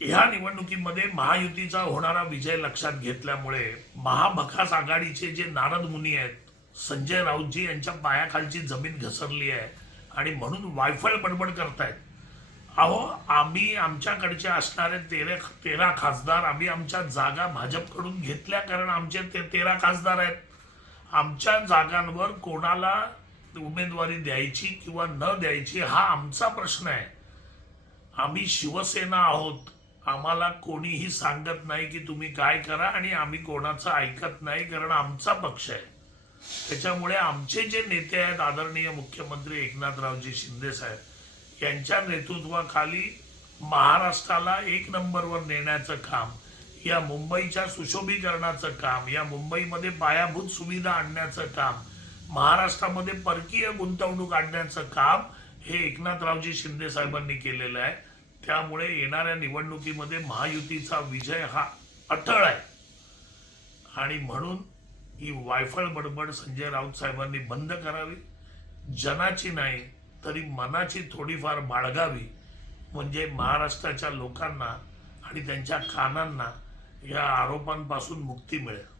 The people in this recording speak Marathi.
ह्या निवडणुकीमध्ये महायुतीचा होणारा विजय लक्षात घेतल्यामुळे महाभकास आघाडीचे जे नारद मुनी आहेत संजय राऊतजी यांच्या पायाखालची जमीन घसरली आहे आणि म्हणून वायफळ बडबड करतायत. अहो आम्ही आमच्याकडचे असणारे तेरे तेरा खासदार आम्ही आमच्या जागा भाजपकडून घेतल्या कारण आमचे ते तेरा खासदार आहेत. आमच्या जागांवर कोणाला उमेदवारी द्यायची किंवा न द्यायची हा आमचा प्रश्न आहे. आम्ही शिवसेना आहोत. आम्हाला कोणीही सांगत नाही की तुम्ही काय करा आणि आम्ही कोणाचं ऐकत नाही कारण आमचा पक्ष आहे. त्याच्यामुळे आमचे जे नेते आहेत आदरणीय मुख्यमंत्री एकनाथरावजी शिंदे साहेब यांच्या नेतृत्वाखाली महाराष्ट्राला एक नंबरवर नेण्याचं काम या मुंबईच्या सुशोभीकरणाचं काम या मुंबईमध्ये पायाभूत सुविधा आणण्याचं काम महाराष्ट्रामध्ये परकीय गुंतवणूक आणण्याचं काम हे एकनाथरावजी शिंदे साहेबांनी केलेलं आहे. त्यामुळे येणाऱ्या निवडणुकीमध्ये महायुतीचा विजय हा अटळ आहे. आणि म्हणून ही वायफळ बडबड संजय राऊत साहेबांनी बंद करावी. जनाची नाही तरी मनाची थोडीफार बाळगावी. म्हणजे महाराष्ट्राच्या लोकांना आणि त्यांच्या कानांना या आरोपांपासून मुक्ती मिळेल.